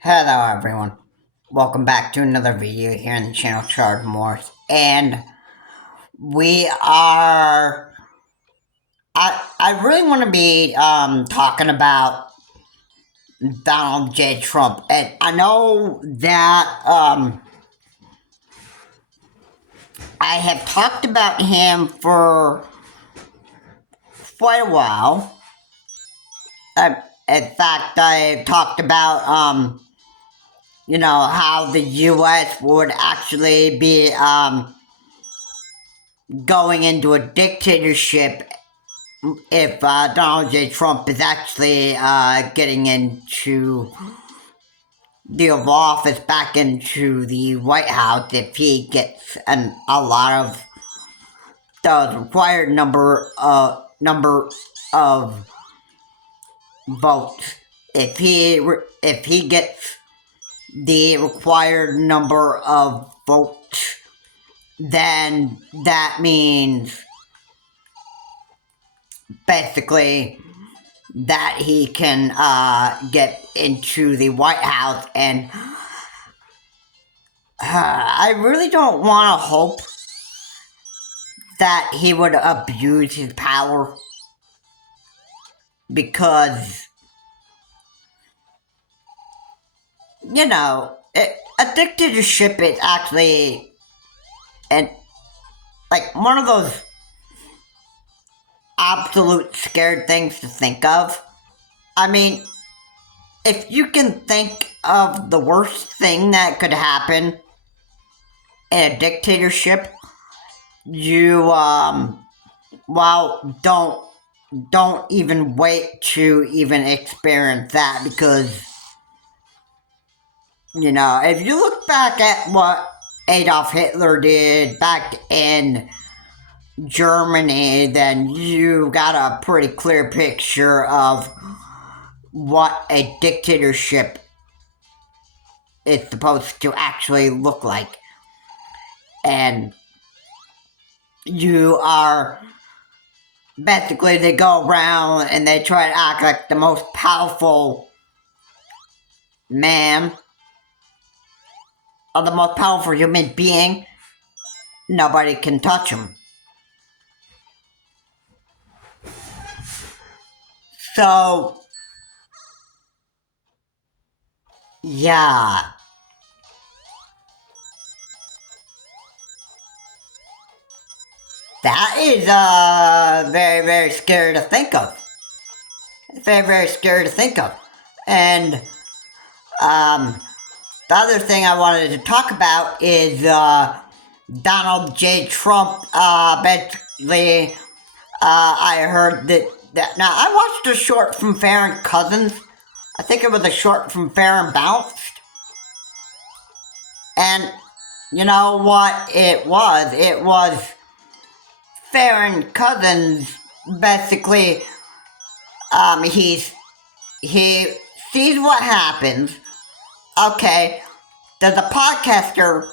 Hello everyone. Welcome back to another video here on the channel Charge Morse. And we are I really want to be talking about Donald J. Trump. And I know that I have talked about him for quite a while. In fact, I talked about how the US would actually be going into a dictatorship if Donald J. Trump is actually getting into the Oval Office, back into the White House, if he gets a lot of the required number of votes. If he gets the required number of votes, then that means basically that he can get into the White House. And I really don't want to hope that he would abuse his power, because a dictatorship is actually one of those absolute scared things to think of. I mean, if you can think of the worst thing that could happen in a dictatorship, you don't even wait to even experience that, because if you look back at what Adolf Hitler did back in Germany, then you got a pretty clear picture of what a dictatorship is supposed to actually look like. And you are basically, they go around and they try to act like the most powerful man, or the most powerful human being. Nobody can touch him. So, yeah. That is very, very scary to think of. Very, very scary to think of. And the other thing I wanted to talk about is Donald J. Trump. Basically, I heard that. Now, I watched a short from Fair and Cousins. I think it was a short from Fair and Balanced. And you know what it was? It was Fair and Cousins. Basically, he sees what happens. Okay, there's a podcaster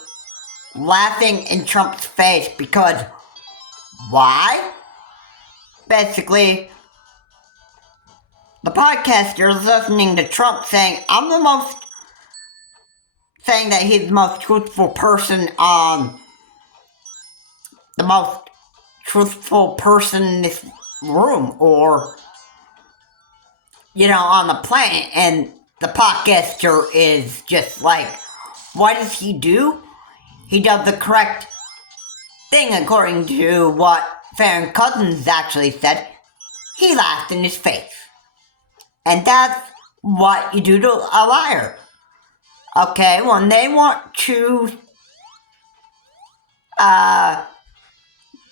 laughing in Trump's face because why? Basically, the podcaster is listening to Trump saying, saying that he's the most truthful person in this room, or on the planet. And the podcaster is just like, what does he do? He does the correct thing according to what Fair and Cousins actually said. He laughed in his face. And that's what you do to a liar. Okay, when they want to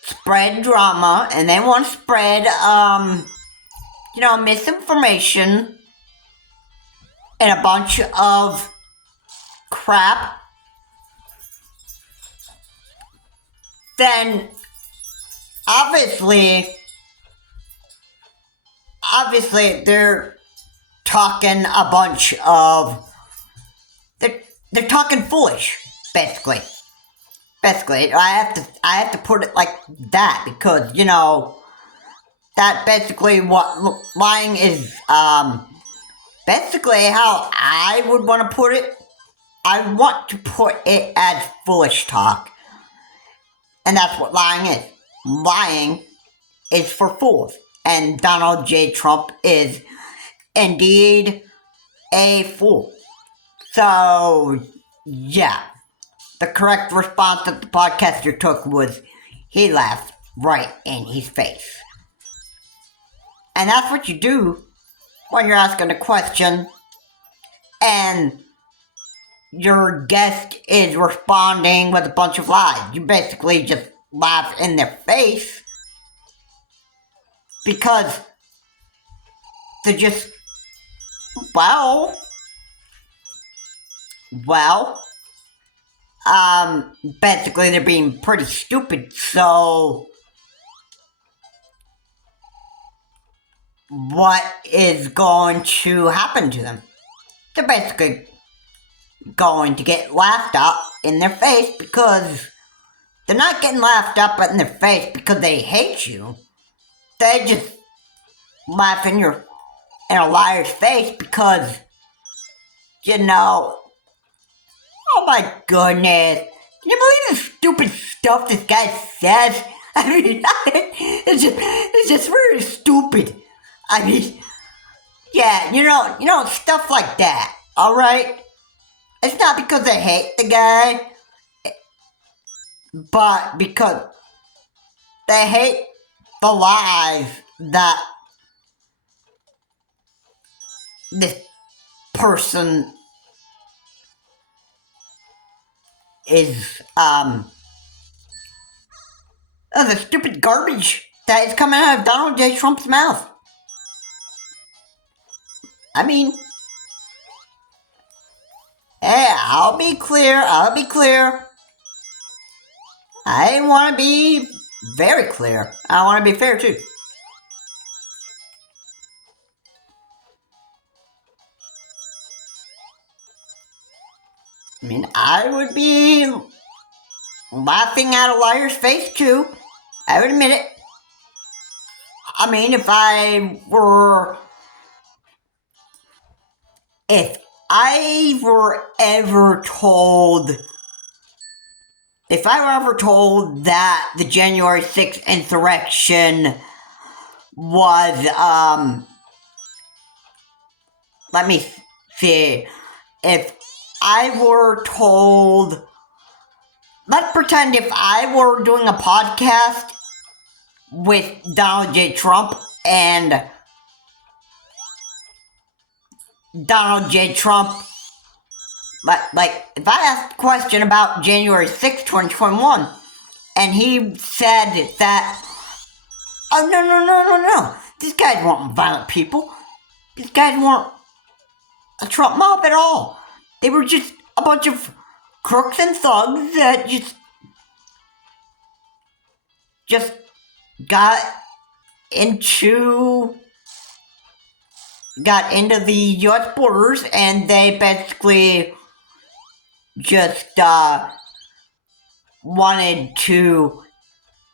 spread drama, and they want to spread misinformation and a bunch of crap, then obviously they're talking a bunch of they're talking foolish, basically. I have to put it like that, because that basically what lying is basically how I would want to put it, I want to put it as foolish talk. And that's what lying is. Lying is for fools. And Donald J. Trump is indeed a fool. So, yeah. The correct response that the podcaster took was he laughed right in his face. And that's what you do when you're asking a question and your guest is responding with a bunch of lies. You basically just laugh in their face because they're just, well, basically they're being pretty stupid, so what is going to happen to them? They're basically going to get laughed at in their face because they're not getting laughed up in their face because they hate you. They just laugh in a liar's face because, oh my goodness, can you believe the stupid stuff this guy says? I mean, it's just very stupid. I mean, yeah, stuff like that, alright? It's not because they hate the guy, but because they hate the lies that this person is, the stupid garbage that is coming out of Donald J. Trump's mouth. I mean, hey, I'll be clear. I want to be very clear. I want to be fair, too. I mean, I would be laughing at a liar's face, too. I would admit it. I mean, if I were ever told that the January 6th insurrection was, let me see, if I were told, let's pretend if I were doing a podcast with Donald J. Trump and Donald J. Trump, like, if I asked a question about January 6th, 2021, and he said that, oh, no, these guys weren't violent people. These guys weren't a Trump mob at all. They were just a bunch of crooks and thugs that just got into the U.S. borders, and they basically just wanted to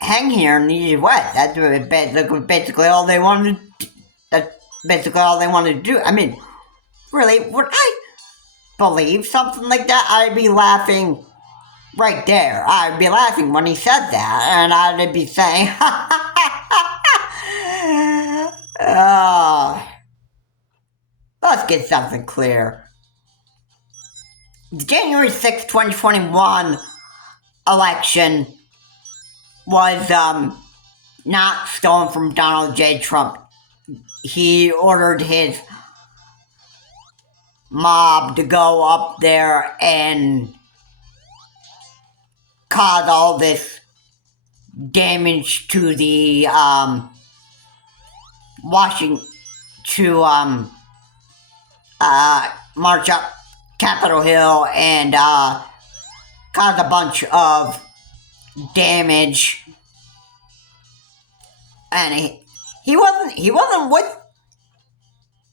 hang here in the U.S. That's basically all they wanted. That's basically all they wanted to do. I mean, really, would I believe something like that? I'd be laughing right there. I'd be laughing when he said that, and I'd be saying, let's get something clear. The January 6th, 2021 election was not stolen from Donald J. Trump. He ordered his mob to go up there and cause all this damage to the march up Capitol Hill and cause a bunch of damage. And he wasn't with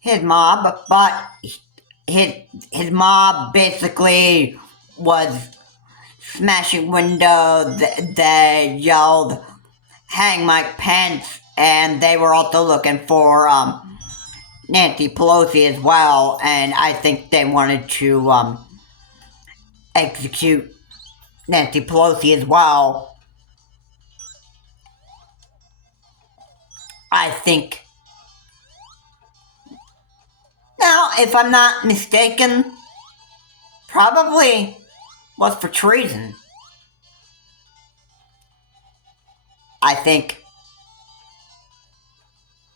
his mob, but his mob basically was smashing windows. They yelled, "Hang Mike Pence," and they were also looking for Nancy Pelosi as well, and I think they wanted to execute Nancy Pelosi as well. I think. Now, if I'm not mistaken, probably was for treason. I think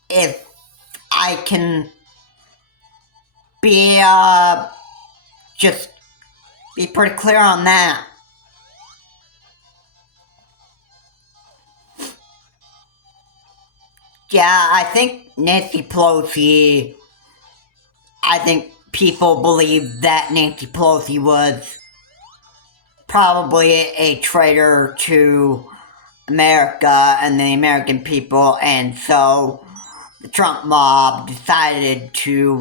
if I can be, just be pretty clear on that. Yeah, I think Nancy Pelosi, I think people believe that Nancy Pelosi was probably a traitor to America and the American people, and so the Trump mob decided to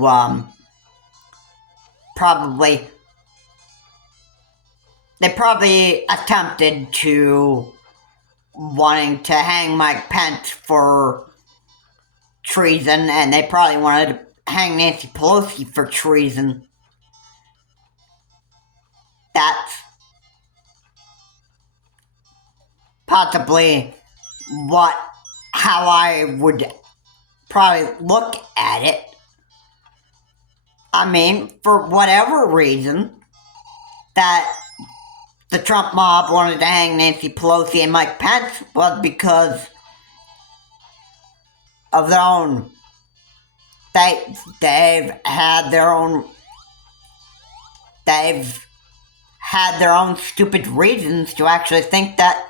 they probably attempted to wanting to hang Mike Pence for treason, and they probably wanted to hang Nancy Pelosi for treason. That's possibly how I would probably look at it. I mean, for whatever reason that the Trump mob wanted to hang Nancy Pelosi and Mike Pence was because of their own. They've had their own stupid reasons to actually think that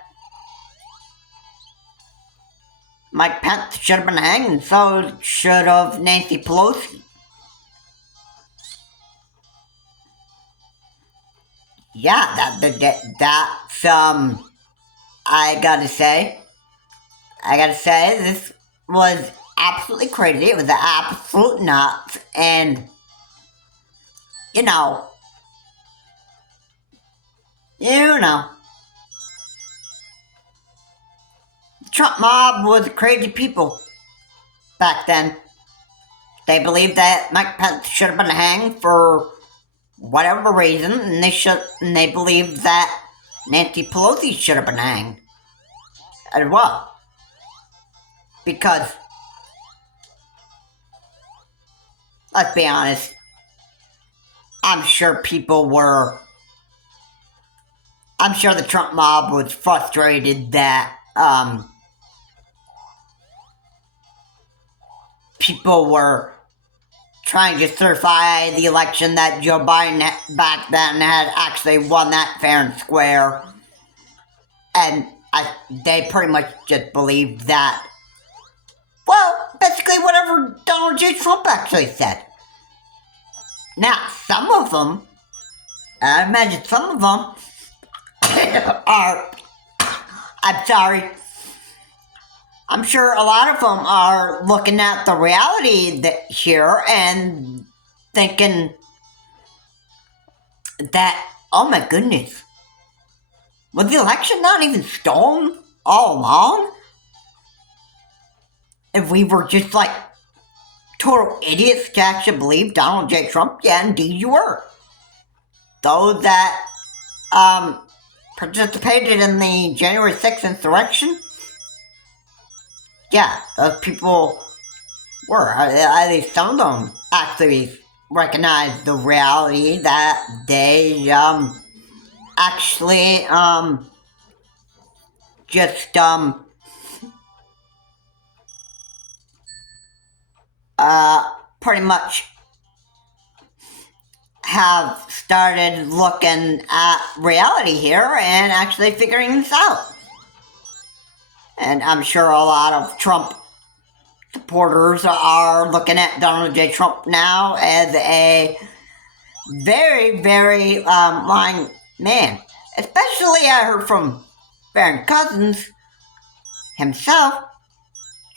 Mike Pence should have been hanged, and so should have Nancy Pelosi. Yeah, that's, I gotta say, this was absolutely crazy. It was an absolute nuts, and, you know, the Trump mob was crazy people back then. They believed that Mike Pence should have been hanged for whatever reason, and they believed that Nancy Pelosi should have been hanged as well. Because, let's be honest, I'm sure the Trump mob was frustrated that people were trying to certify the election that Joe Biden back then had actually won that fair and square. And they pretty much just believed that, well, basically whatever Donald J. Trump actually said. Now, some of them, I imagine some of them I'm sure a lot of them are looking at the reality here and thinking that, oh my goodness, was the election not even stolen all along? If we were just like total idiots to actually believe Donald J. Trump, yeah, indeed you were. Those that participated in the January 6th insurrection, yeah, those people were. At least some of them actually recognized the reality that they actually just pretty much have started looking at reality here and actually figuring this out. And I'm sure a lot of Trump supporters are looking at Donald J. Trump now as a very, very lying man. Especially I heard from Barron Cousins himself.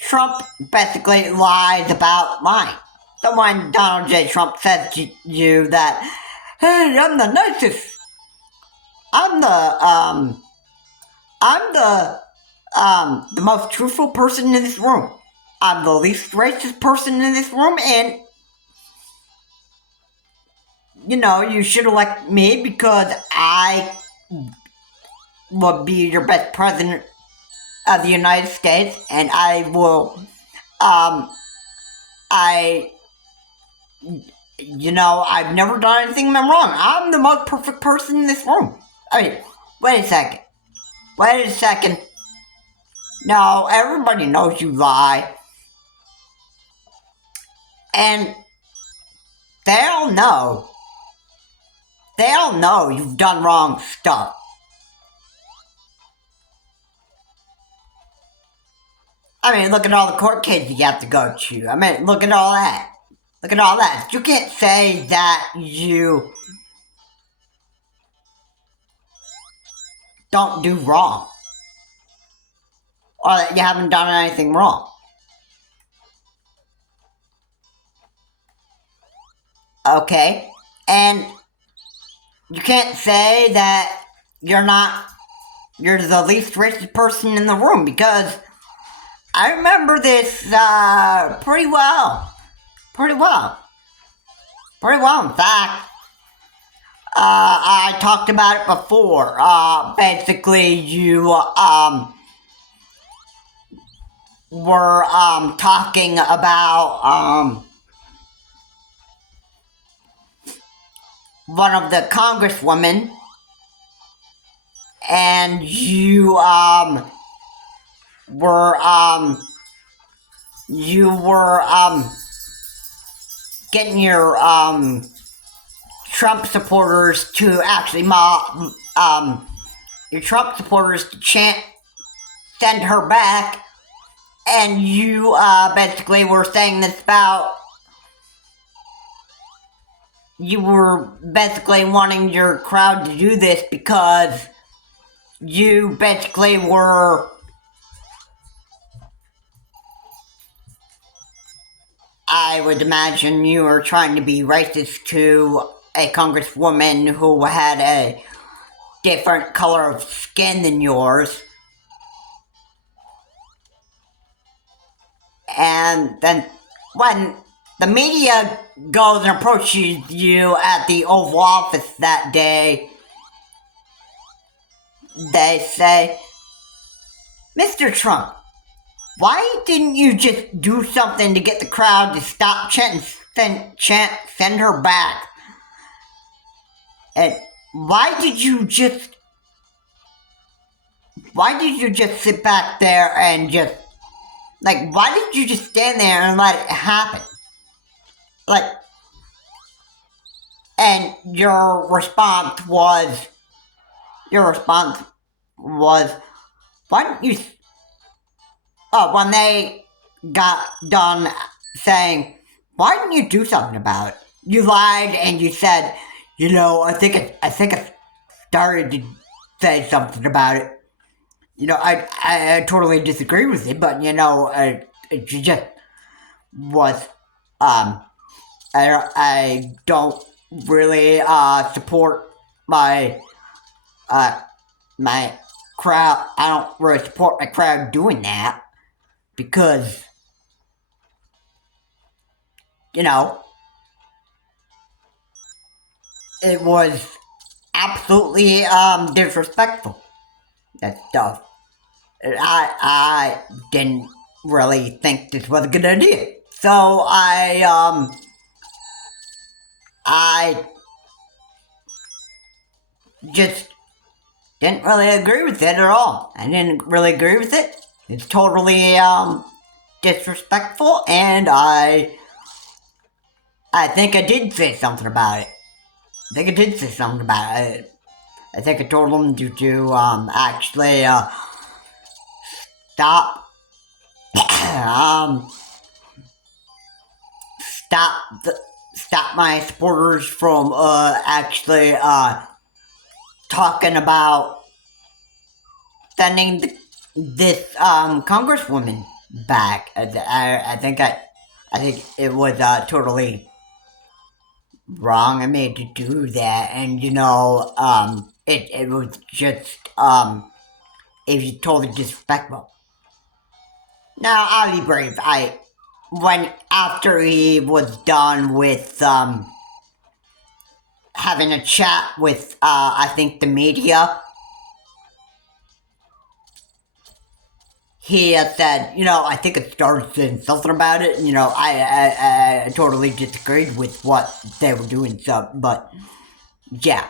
Trump basically lies about lying. So when Donald J. Trump says to you that, hey, I'm the nicest, I'm the most truthful person in this room, I'm the least racist person in this room, and you should elect me because I will be your best president of the United States, and I will, I, I've never done anything wrong. I'm the most perfect person in this room. I mean, wait a second. Wait a second. No, everybody knows you lie. And they all know. They all know you've done wrong stuff. I mean, look at all the court cases you have to go to. I mean, look at all that. Look at all that. You can't say that you don't do wrong. Or that you haven't done anything wrong. Okay? And you can't say that you're the least racist person in the room, because I remember this pretty well. Pretty well. In fact, I talked about it before. Basically, you were talking about one of the congresswomen, and you were getting your Trump supporters to actually your Trump supporters to send her back, and you basically were saying this about, you were basically wanting your crowd to do this because you basically were, I would imagine you were trying to be racist to a congresswoman who had a different color of skin than yours. And then when the media goes and approaches you at the Oval Office that day, they say, Mr. Trump, why didn't you just do something to get the crowd to stop chanting, send her back? And why did you just sit back there and just, why did you just stand there and let it happen? And your response was, why didn't you, when they got done saying, why didn't you do something about it? You lied and you said, I think I started to say something about it. I totally disagree with it, but it just was, I don't really support my my crowd. I don't really support my crowd doing that, because it was absolutely disrespectful, that stuff. I didn't really think this was a good idea, so I just didn't really agree with it at all. I didn't really agree with it. It's totally disrespectful, and I think I did say something about it. I think I told them to actually stop stop my supporters from actually talking about sending this congresswoman back. I think it was totally wrong of me to do that, and it was just it was totally disrespectful. Now, I'll be brave. After he was done with having a chat with, I think, the media. He had said, I think it started saying something about it. I totally disagreed with what they were doing. So, but yeah,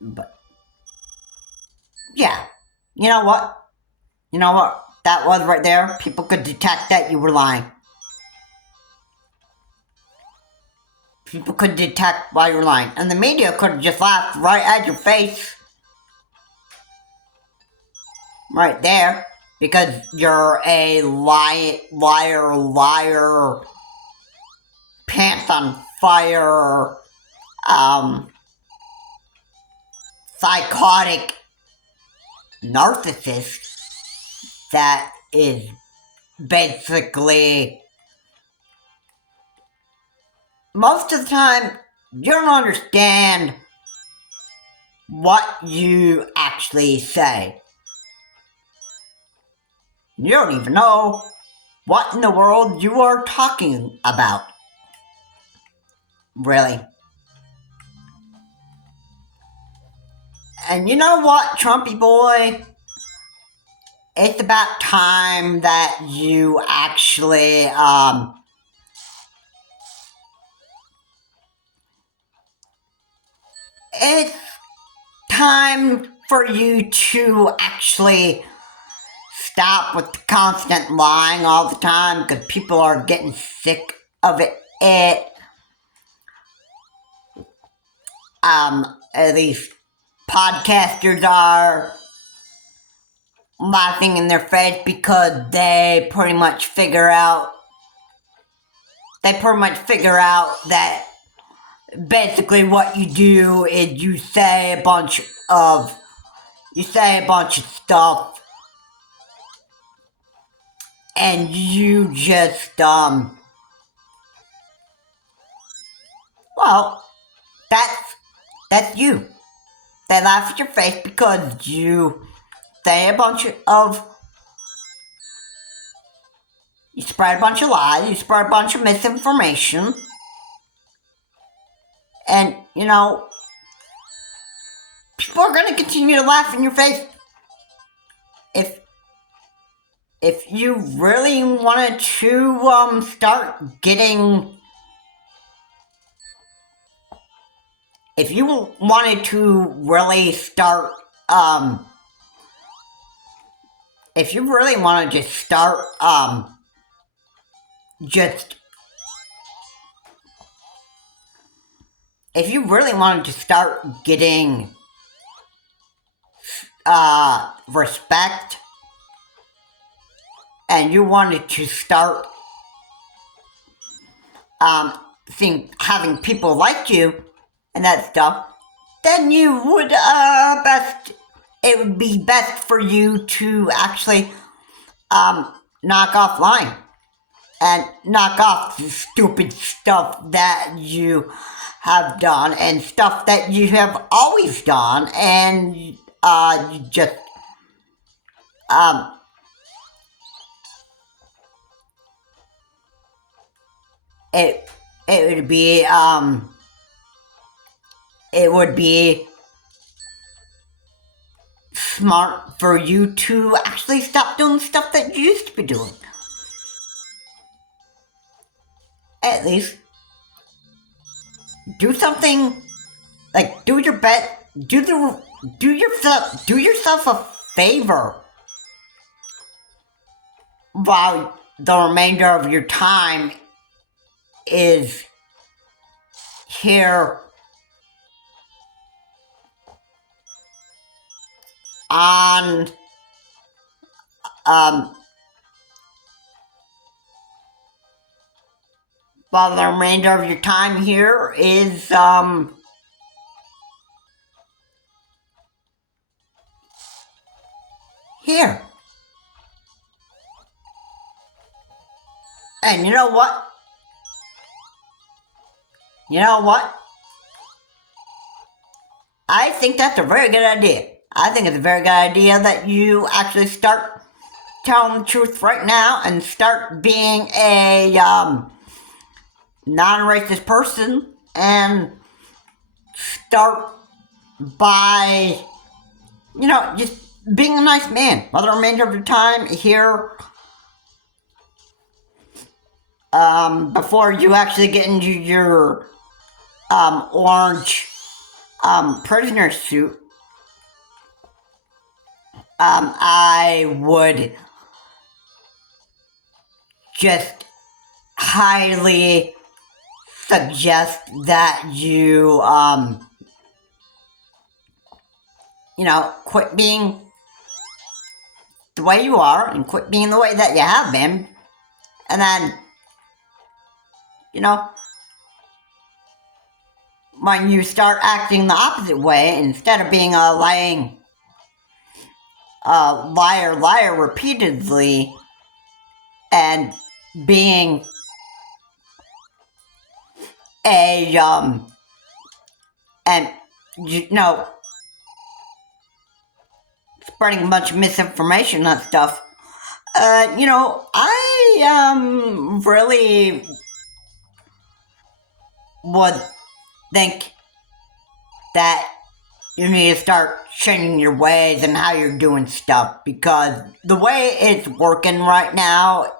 but yeah, you know what? That was right there. People could detect that you were lying. People could detect why you were lying, and the media could have just laughed right at your face, right there. Because you're a liar, pants on fire, psychotic narcissist that is basically, most of the time, you don't understand what you actually say. You don't even know what in the world you are talking about. Really. And you know what, Trumpy boy? It's about time that you actually, it's time for you to actually stop with the constant lying all the time, because people are getting sick of it. At least podcasters are laughing in their face because they pretty much figure out that basically what you do is you say a bunch of stuff, and you just well, that's you. They laugh at your face because you say you spread a bunch of lies, you spread a bunch of misinformation, and people are going to continue to laugh in your face. If you really wanted to start getting, if you wanted to really start, if you really wanted to start, if you really wanted to start getting, respect, and you wanted to start, having people like you and that stuff, then you would, it would be best for you to actually, knock off lying and knock off the stupid stuff that you have done and stuff that you have always done, and you just it would be smart for you to actually stop doing stuff that you used to be doing. At least do something, like do yourself a favor while the remainder of your time is here on while the remainder of your time here is here. And you know what? I think that's a very good idea. I think it's a very good idea that you actually start telling the truth right now and start being a non-racist person and start by, just being a nice man for the remainder of your time here, before you actually get into your orange prisoner suit. I would just highly suggest that you, quit being the way you are and quit being the way that you have been. And then, when you start acting the opposite way, instead of being a lying liar repeatedly, and being spreading a bunch of misinformation and stuff. I really would think that you need to start changing your ways and how you're doing stuff, because the way it's working right now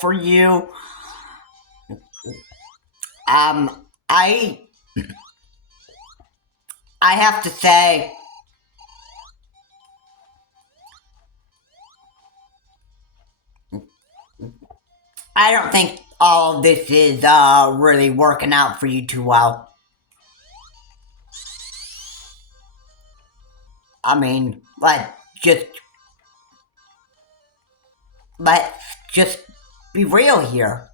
for you, I have to say, I don't think all of this is really working out for you too well. I mean, let's just be real here.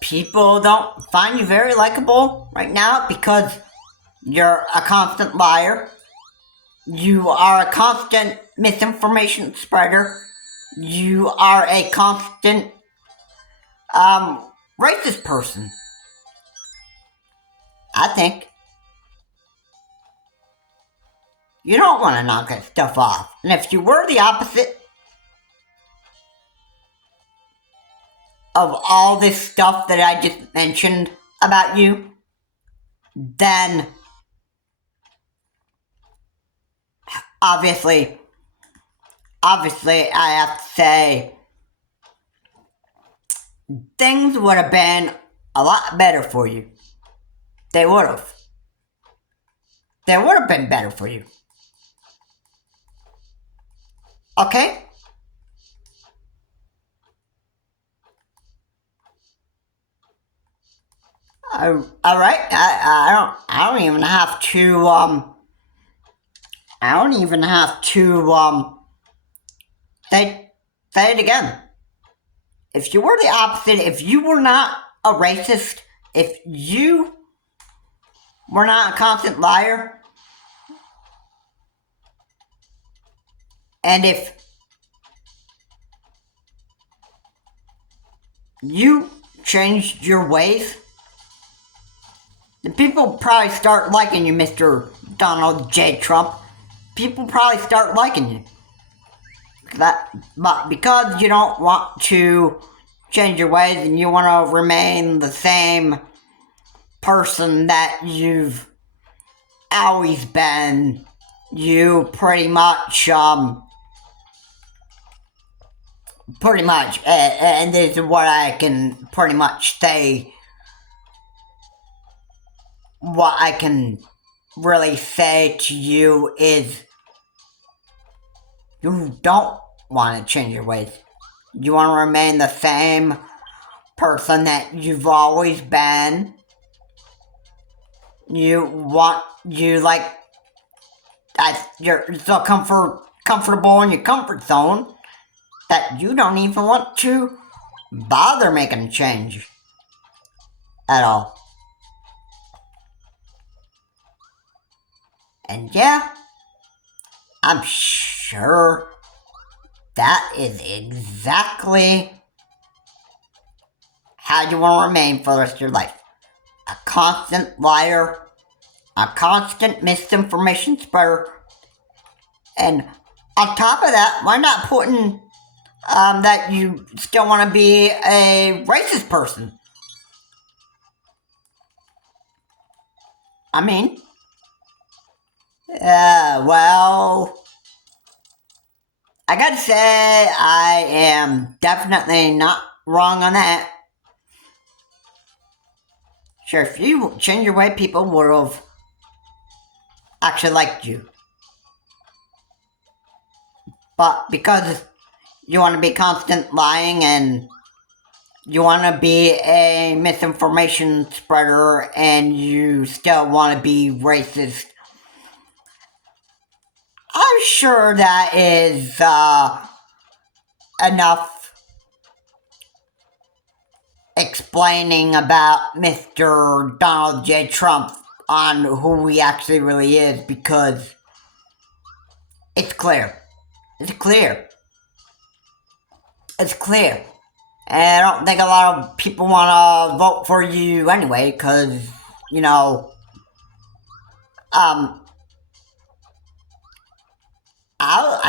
People don't find you very likable right now because you're a constant liar. You are a constant misinformation spreader. You are a constant racist person, I think. You don't want to knock that stuff off. And if you were the opposite of all this stuff that I just mentioned about you, then obviously I have to say, things would have been a lot better for you. They would have. They would have been better for you. Okay? All right. I don't even have to. I don't even have to. Say it again. If you were the opposite, if you were not a racist, if you were not a constant liar, and if you changed your ways, then people probably start liking you, Mr. Donald J. Trump. People probably start liking you. But because you don't want to change your ways and you want to remain the same person that you've always been, you pretty much, and this is what I can pretty much say, what I can really say to you is, you don't want to change your ways. You want to remain the same person that you've always been. You're so comfortable in your comfort zone that you don't even want to bother making a change at all. And yeah, I'm sure that is exactly how you want to remain for the rest of your life. A constant liar, a constant misinformation spreader, and on top of that, why not putting that you still want to be a racist person. I mean, well, I gotta say, I am definitely not wrong on that. Sure, if you change your way, people would have actually liked you. But because you want to be constant lying and you want to be a misinformation spreader and you still want to be racist, I'm sure that is enough explaining about Mr. Donald J. Trump on who he actually really is, because it's clear. It's clear. It's clear. And I don't think a lot of people want to vote for you anyway, because, you know, I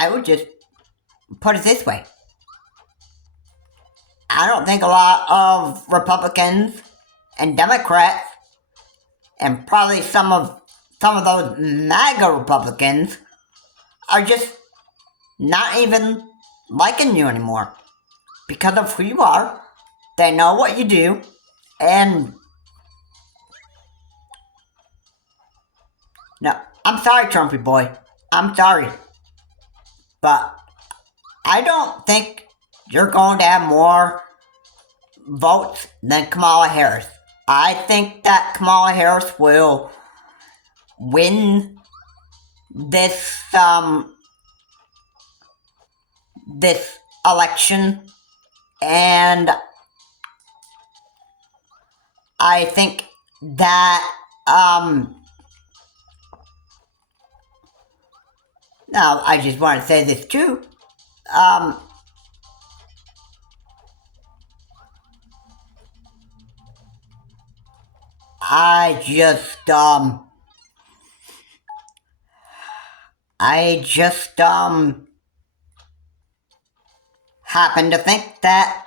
would just put it this way. I don't think a lot of Republicans and Democrats, and probably some of those MAGA Republicans, are just not even liking you anymore because of who you are. They know what you do, and no, I'm sorry, Trumpy boy. I'm sorry, but I don't think you're going to have more votes than Kamala Harris. I think that Kamala Harris will win this this election, and I think that now I just want to say this too. I just happen to think that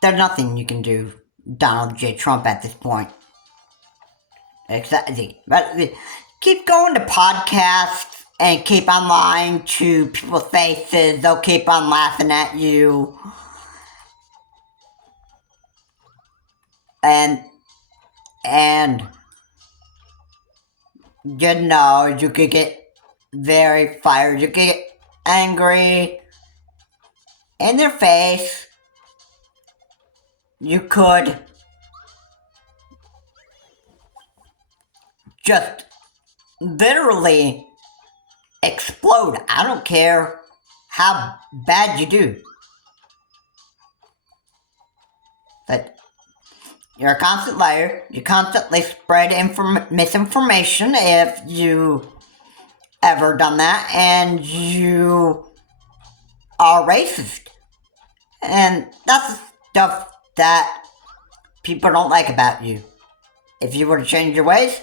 there's nothing you can do, Donald J. Trump, at this point. Exactly. But keep going to podcasts and keep on lying to people's faces. They'll keep on laughing at you. And you know, you could get very fired. You could get angry in their face. You could just literally explode. I don't care how bad you do. But you're a constant liar. You constantly spread misinformation if you ever done that, and you are racist. And that's the stuff that people don't like about you. If you were to change your ways,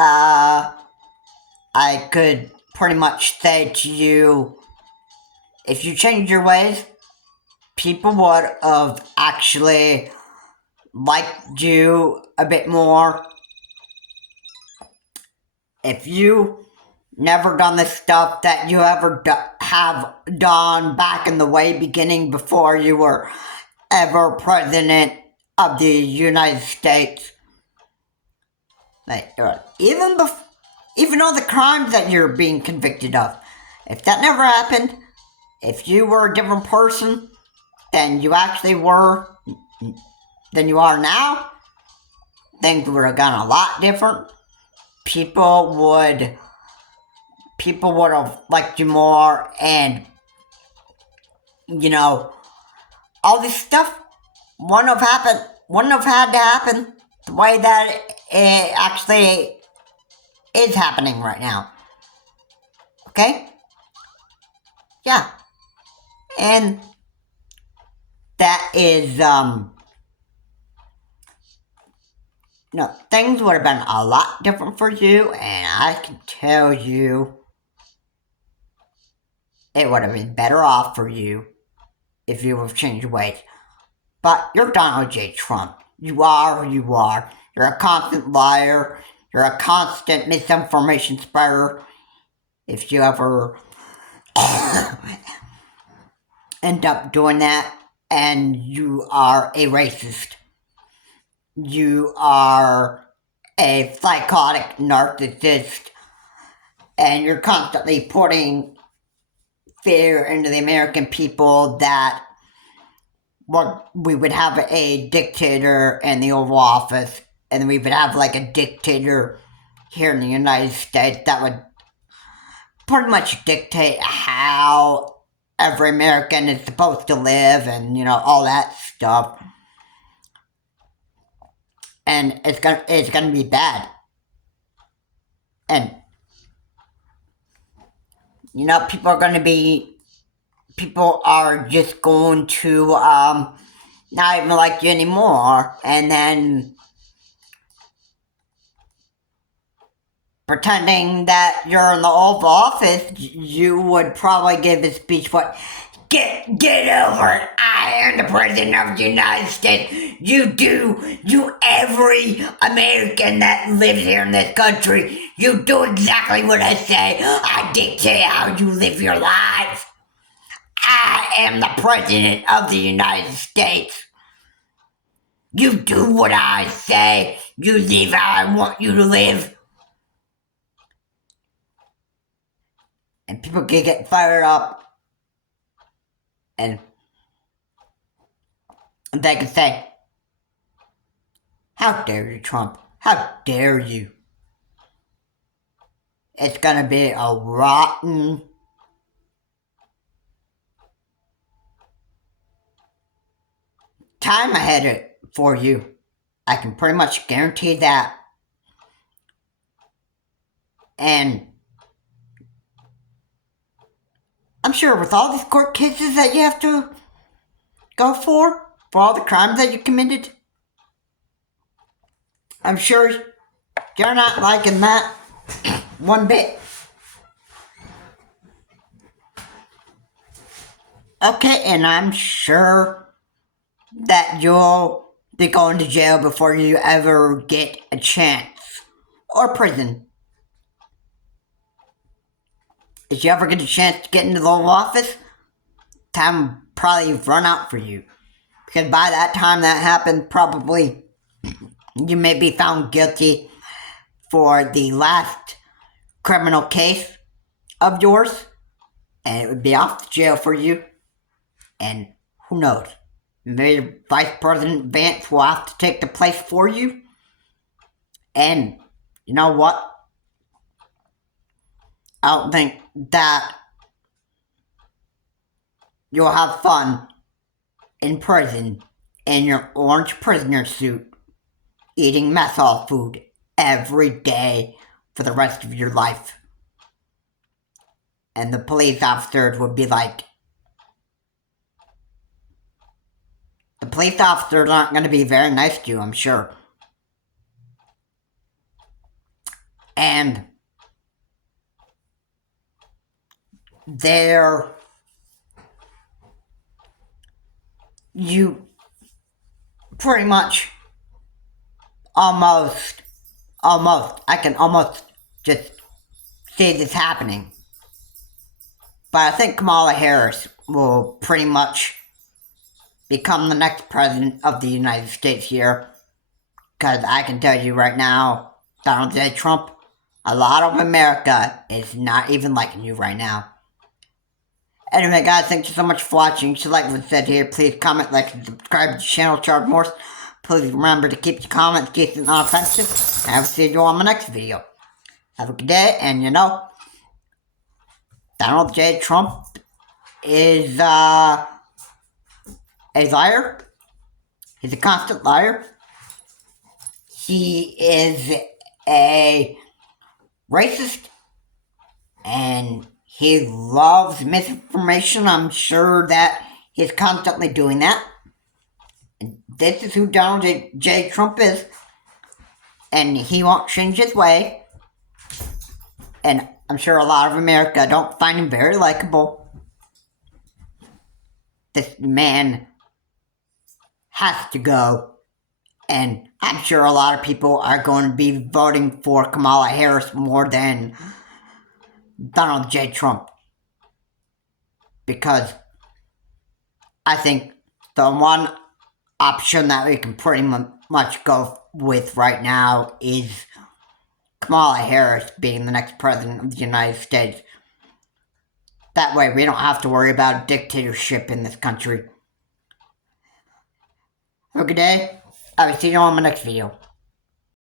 I could pretty much say to you, if you change your ways, people would have actually liked you a bit more. If you never done the stuff that you ever have done back in the way beginning before you were ever president of the United States, like even all the crimes that you're being convicted of, if that never happened, if you were a different person than you actually were, than you are now, things would have gone a lot different. People would have liked you more, and you know, all this stuff wouldn't have had to happen the way that it actually is happening right now. Okay? Yeah. And that is, things would have been a lot different for you, and I can tell you it would have been better off for you if you would have changed ways. But you're Donald J. Trump. You are who you are. You're a constant liar. You're a constant misinformation spreader. If you ever end up doing that, and you are a racist. You are a psychotic narcissist, and you're constantly putting fear into the American people that we would have a dictator in the Oval Office, and we would have like a dictator here in the United States that would pretty much dictate how every American is supposed to live, and all that stuff. And it's gonna be bad. And people are just going to not even like you anymore, and then pretending that you're in the Oval Office, you would probably give a speech, what, get over it, I am the President of the United States, you every American that lives here in this country, you do exactly what I say, I dictate how you live your life, I am the President of the United States, you do what I say, you live how I want you to live. And people can get fired up, and they can say, how dare you, Trump? How dare you? It's gonna be a rotten time ahead for you. I can pretty much guarantee that. And I'm sure with all these court cases that you have to go for all the crimes that you committed, I'm sure you're not liking that one bit. Okay, and I'm sure that you'll be going to jail before you ever get a chance. Or prison. If you ever get a chance to get into the Oval Office, time probably run out for you. Because by that time that happens, probably you may be found guilty for the last criminal case of yours, and it would be off to jail for you. And who knows? Maybe Vice President Vance will have to take the place for you. And you know what? I don't think that you'll have fun in prison in your orange prisoner suit, eating mess hall food every day for the rest of your life. And the police officers would be like, the police officers aren't going to be very nice to you, I'm sure. And you pretty much almost, I can almost just see this happening. But I think Kamala Harris will pretty much become the next president of the United States here. Because I can tell you right now, Donald J. Trump, a lot of America is not even liking you right now. Anyway, guys, thank you so much for watching. So like what said here, please comment, like, and subscribe to the channel, Charles Morse. Please remember to keep your comments decent and offensive. And I will see you on my next video. Have a good day, and Donald J. Trump is a liar. He's a constant liar. He is a racist, and he loves misinformation. I'm sure that he's constantly doing that. And this is who Donald J. Trump is. And he won't change his way. And I'm sure a lot of America don't find him very likable. this man has to go. And I'm sure a lot of people are going to be voting for Kamala Harris more than Donald J. Trump. Because I think the one option that we can pretty much go with right now is Kamala Harris being the next president of the United States. That way we don't have to worry about dictatorship in this country. Have a good day. I will see you on my next video.